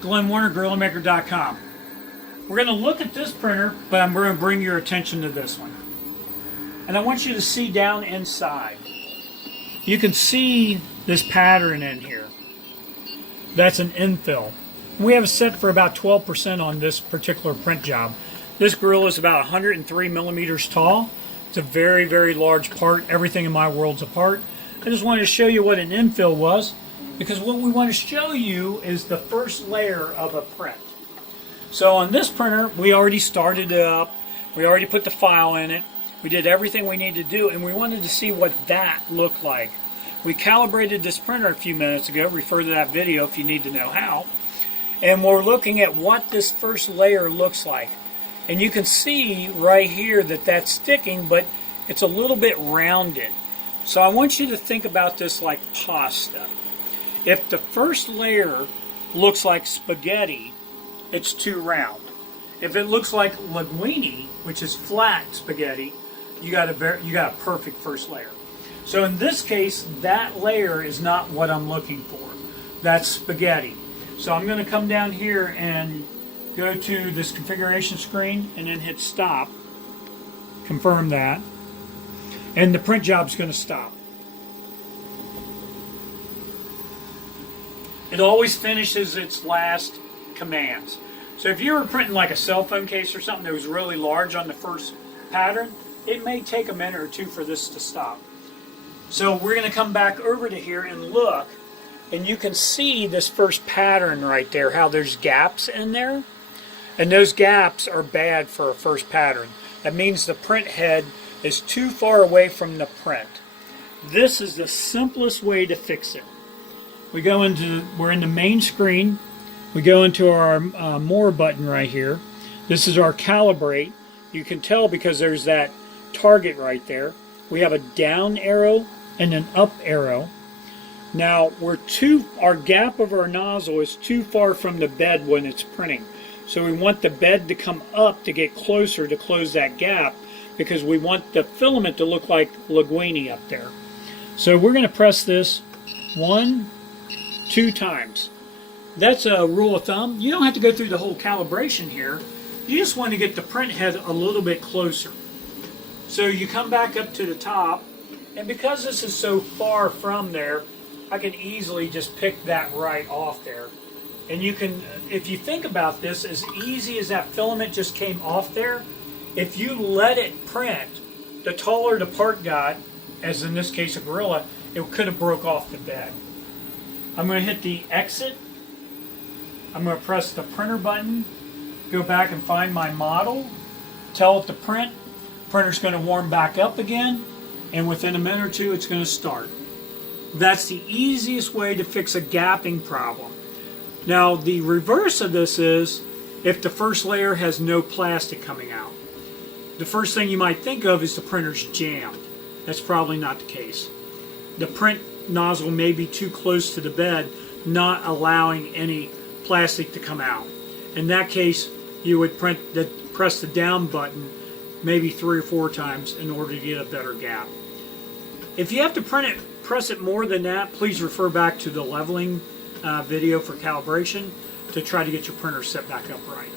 Glenn Warner, GorillaMaker.com. We're going to look at this printer, but I'm going to bring your attention to this one. And I want you to see down inside. You can see this pattern in here. That's an infill. We have it set for about 12% on this particular print job. This Gorilla is about 103 millimeters tall. It's a very, very large part. Everything in my world's a part. I just wanted to show you what an infill was, because what we want to show you is the first layer of a print. So on this printer, we already started it up. We already put the file in it. We did everything we needed to do, and we wanted to see what that looked like. We calibrated this printer a few minutes ago. Refer to that video if you need to know how. And we're looking at what this first layer looks like. And you can see right here that that's sticking, but it's a little bit rounded. So I want you to think about this like pasta. If the first layer looks like spaghetti, it's too round. If it looks like linguine, which is flat spaghetti, you got a perfect first layer. So in this case, that layer is not what I'm looking for. That's spaghetti. So I'm going to come down here and go to this configuration screen and then hit stop. Confirm that. And the print job's going to stop. It always finishes its last commands. So if you were printing like a cell phone case or something that was really large on the first pattern, it may take a minute or two for this to stop. So we're going to come back over to here and look, and you can see this first pattern right there, how there's gaps in there. And those gaps are bad for a first pattern. That means the print head is too far away from the print. This is the simplest way to fix it. We're in the main screen. We go into our more button right here. This is our calibrate. You can tell because there's that target right there. We have a down arrow and an up arrow. Now our gap of our nozzle is too far from the bed when it's printing. So we want the bed to come up to get closer to close that gap, because we want the filament to look like linguine up there. So we're going to press this 1, 2 times. That's a rule of thumb. You don't have to go through the whole calibration here. You just want to get the print head a little bit closer. So you come back up to the top, and because this is so far from there, I can easily just pick that right off there. And you can, if you think about this, as easy as that filament just came off there, if you let it print, the taller the part got, as in this case a Gorilla, it could have broke off the bed. I'm going to hit the exit. I'm going to press the printer button, go back and find my model, tell it to print. Printer's going to warm back up again, and within a minute or two it's going to start. That's the easiest way to fix a gapping problem. Now the reverse of this is if the first layer has no plastic coming out. The first thing you might think of is the printer's jammed. That's probably not the case. The print nozzle may be too close to the bed, not allowing any plastic to come out. In that case, you would press the down button maybe 3 or 4 times in order to get a better gap. If you have to press it more than that, please refer back to the leveling video for calibration to try to get your printer set back up right.